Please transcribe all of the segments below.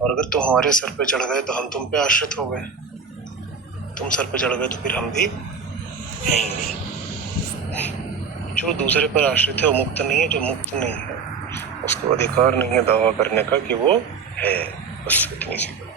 और अगर तुम हमारे सर पे चढ़ गए तो हम तुम पे आश्रित हो गए, तुम सर पे चढ़ गए तो फिर हम भी हैं ही नहीं। जो दूसरे पर आश्रित है वो मुक्त नहीं है, जो मुक्त नहीं है उसको अधिकार नहीं है दावा करने का कि वो है। बस इतनी सी बात।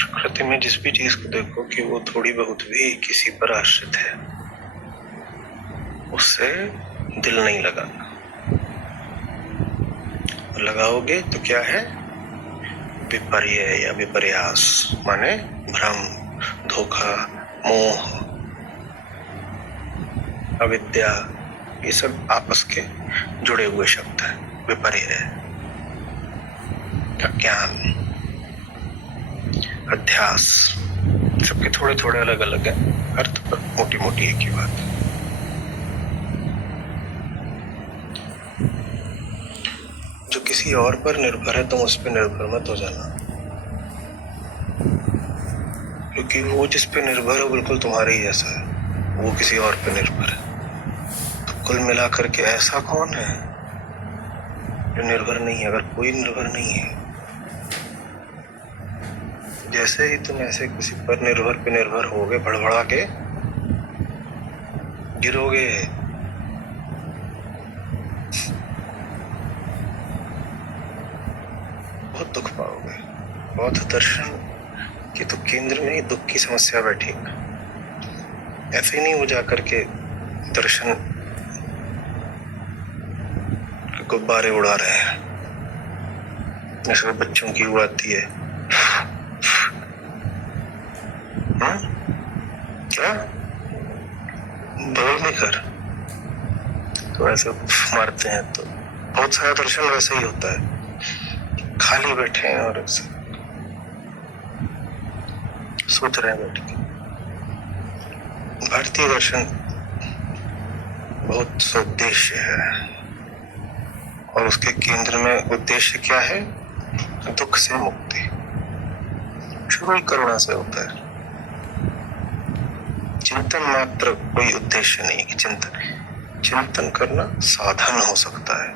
प्रकृति में जिस भी चीज को देखो कि वो थोड़ी बहुत भी किसी पर आश्रित है, उससे दिल नहीं लगाना। लगाओगे तो क्या है? विपर्य या विपर्यास, माने भ्रम, धोखा, मोह, अविद्या, ये सब आपस के जुड़े हुए शब्द हैं। विपर्य, अज्ञान, अध्यास, सबके थोड़े थोड़े अलग अलग हैं, अर्थ पर मोटी मोटी एक ही बात है। जो किसी और पर निर्भर है तुम उस पर निर्भर मत हो जाना, क्योंकि वो जिस पे निर्भर है बिल्कुल तुम्हारे ही जैसा है, वो किसी और पे निर्भर है। तो कुल मिलाकर के ऐसा कौन है जो निर्भर नहीं है? अगर कोई निर्भर नहीं है, जैसे ही तुम ऐसे किसी पर निर्भर पे निर्भर होगे, भड़बड़ा के गिरोगे। बहुत दुख पाओगे। बौद्ध दर्शन के तो केंद्र में ही दुख की समस्या बैठी है। ऐसे ही नहीं हो जाकर के दर्शन गुब्बारे उड़ा रहे हैं, जैसे बच्चों की वो आती है क्या बगल में घर, तो ऐसे मारते हैं। तो बहुत सारा दर्शन वैसे ही होता है, खाली बैठे हैं और ऐसे सोच रहे हैं बैठ के। भारतीय दर्शन बहुत सौद्देश्य है और उसके केंद्र में उद्देश्य क्या है? दुख से मुक्ति। शुरू ही करुणा से होता है। चिंतन मात्र कोई उद्देश्य नहीं कि चिंतन करना साधन हो सकता है।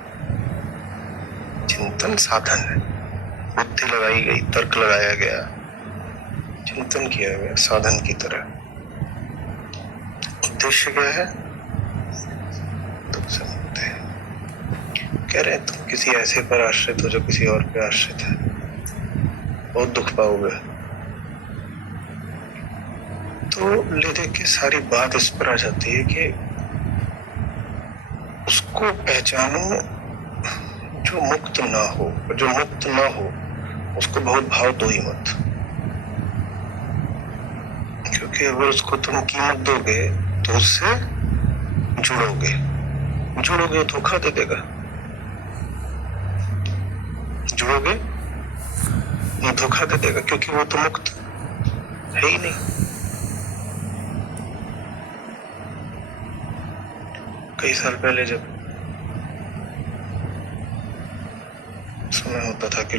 चिंतन साधन है, बुद्धि लगाई गई, तर्क लगाया गया, चिंतन किया गया साधन की तरह। उद्देश्य क्या है? दुख से मुक्ति। कह रहे हैं तुम किसी ऐसे पर आश्रित हो जो किसी और पे आश्रित है, बहुत दुख पाओगे। तो ले दे के सारी बात इस पर आ जाती है कि उसको पहचानो जो मुक्त ना हो, जो मुक्त ना हो उसको बहुत भाव दो ही मत, क्योंकि अगर उसको तुम कीमत दोगे तो उससे जुड़ोगे धोखा दे देगा। जुड़ोगे धोखा दे देगा, क्योंकि वो तो मुक्त है ही नहीं। कई साल पहले जब समय होता था कि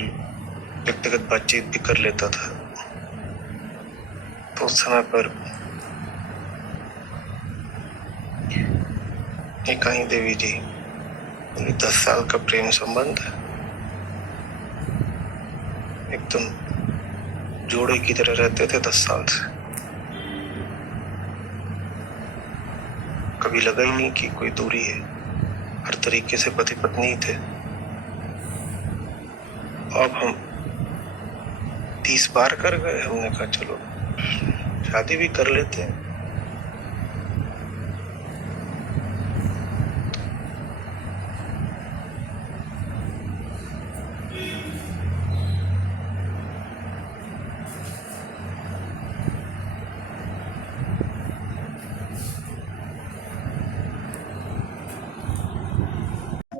व्यक्तिगत बातचीत भी कर लेता था, तो उस समय पर एकाई देवी जी, 10 साल का प्रेम संबंध, एकदम जोड़े की तरह रहते थे 10 साल से। कभी लगा ही नहीं कि कोई दूरी है, हर तरीके से पति पत्नी ही थे। अब हम 30 पार कर गए, हमने कहा चलो शादी भी कर लेते हैं।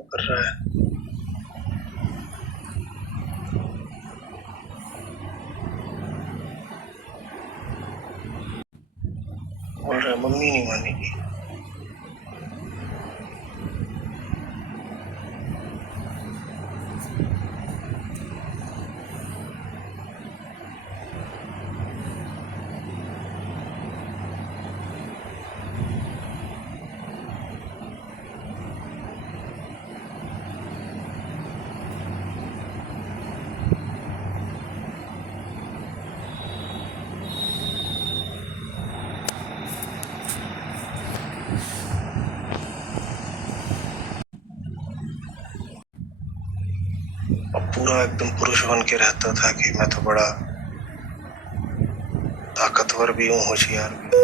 कर रहा है बोल रहा है मम्मी नहीं मानेगी। और पूरा एकदम पुरुष बन के रहता था कि मैं तो बड़ा ताकतवर भी हूँ, होशियार भी हूँ।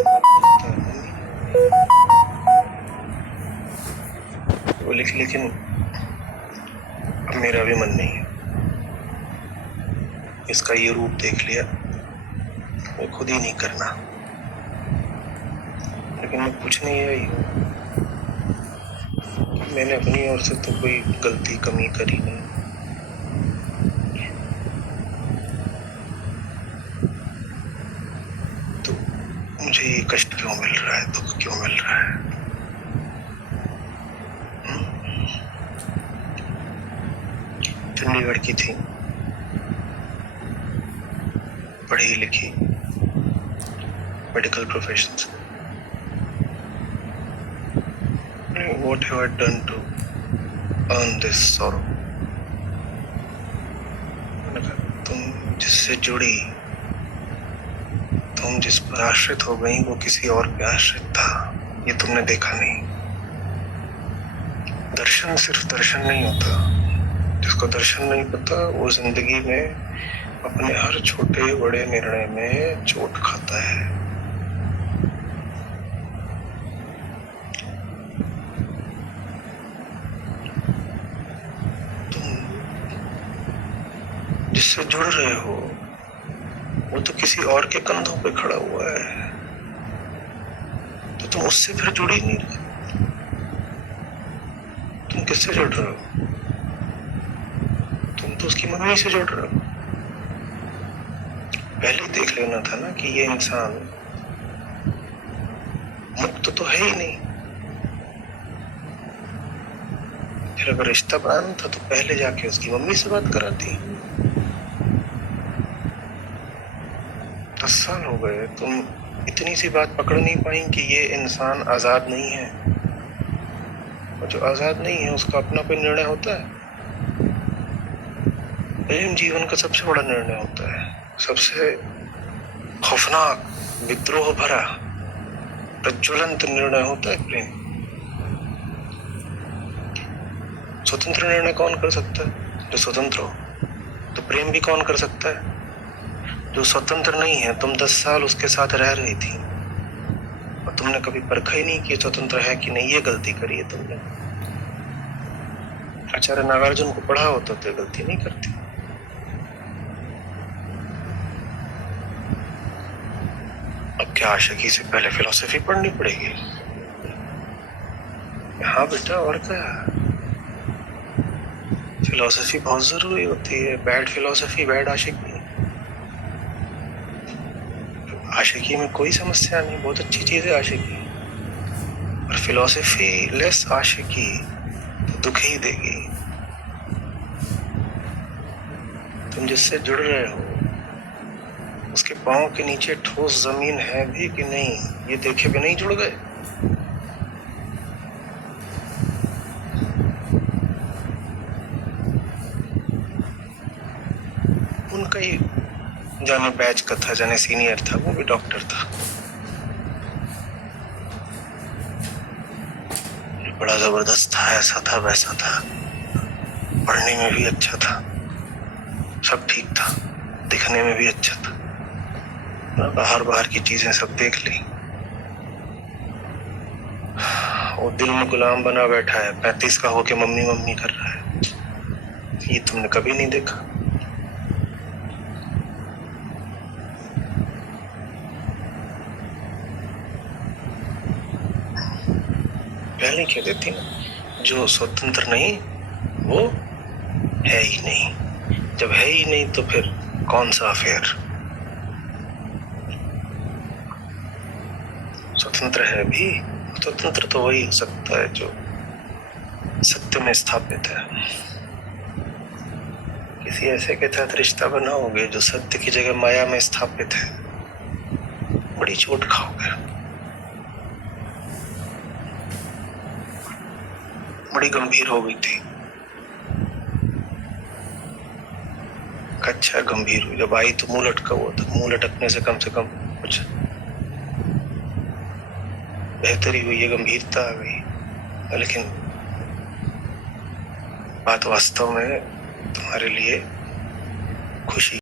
वो लेकिन अब मेरा भी मन नहीं है। इसका ये रूप देख लिया, मैं खुद ही नहीं करना। लेकिन मैं पूछने यही हूँ, मैंने अपनी ओर से तो कोई गलती कमी करी नहीं। तो मुझे ये कष्ट क्यों मिल रहा है, दुख क्यों मिल रहा है? चंडीगढ़ की थी, पढ़ी लिखी, मेडिकल प्रोफेशन से। What have I done to earn this sorrow? तुम जिससे जुड़ी, तुम जिस पर आश्रित हो गई, वो किसी और पे आश्रित था, ये तुमने देखा नहीं। दर्शन सिर्फ दर्शन नहीं होता। जिसको दर्शन नहीं पता वो जिंदगी में अपने हर छोटे बड़े निर्णय में चोट खाता है। तुम जिससे जुड़ रहे हो वो तो किसी और के कंधों पे खड़ा हुआ है, तो तुम उससे फिर जुड़ ही नहीं रहे। तुम किससे जुड़ रहे हो? तुम तो उसकी मम्मी से जुड़ रहे हो। पहले ही देख लेना था ना कि ये इंसान मुक्त तो है ही नहीं। फिर अगर रिश्ता बनाना था तो पहले जाके उसकी मम्मी से बात कराती। 10 साल हो गए, तुम इतनी सी बात पकड़ नहीं पाई कि ये इंसान आजाद नहीं है। और जो आजाद नहीं है उसका अपना कोई निर्णय होता है। प्रेम जीवन का सबसे बड़ा निर्णय होता है, सबसे खौफनाक, विद्रोह भरा, प्रज्वलंत निर्णय होता है प्रेम। स्वतंत्र निर्णय कौन कर सकता है? जो स्वतंत्र हो। तो प्रेम भी कौन कर सकता है? जो स्वतंत्र नहीं है। तुम 10 साल उसके साथ रह रही थी और तुमने कभी परखा ही नहीं कि स्वतंत्र है कि नहीं। ये गलती करी है तुमने। आचार्य नागार्जुन को पढ़ा होता तो गलती नहीं करती। अब क्या आशिकी से पहले फिलॉसफी पढ़नी पड़ेगी? हाँ बेटा, और क्या? फिलॉसफी बहुत जरूरी होती है। बैड फिलॉसफी बैड आशिकी। आशिकी में कोई समस्या नहीं, बहुत अच्छी चीज है आशिकी। और फिलॉसफी लेस आशिकी तो दुख ही देगी। तुम जिससे जुड़ रहे हो उसके पांव के नीचे ठोस जमीन है भी कि नहीं, ये देखे भी नहीं जुड़ गए। उनका ही जाने बैच का था, जाने सीनियर था, वो भी डॉक्टर था। बड़ा जबरदस्त था, ऐसा था वैसा था, पढ़ने में भी अच्छा था, सब ठीक था, दिखने में भी अच्छा था। बाहर बाहर की चीजें सब देख ली। वो दिल में गुलाम बना बैठा है, 35 का होके मम्मी मम्मी कर रहा है। ये तुमने कभी नहीं देखा। पहले कह देती ना, जो स्वतंत्र नहीं वो है ही नहीं। जब है ही नहीं तो फिर कौन सा अफेयर? स्वतंत्र है भी। स्वतंत्र तो वही हो सकता है जो सत्य में स्थापित है। किसी ऐसे के साथ रिश्ता बनाओगे जो सत्य की जगह माया में स्थापित है, बड़ी चोट खाओगे, बड़ी गंभीर हो गई थी। अच्छा गंभीर हुई, जब आई तो मुंह लटका हुआ था। मुंह लटकने से कम कुछ बेहतरी हुई है, गंभीरता आ गई। लेकिन बात वास्तव में तुम्हारे लिए खुशी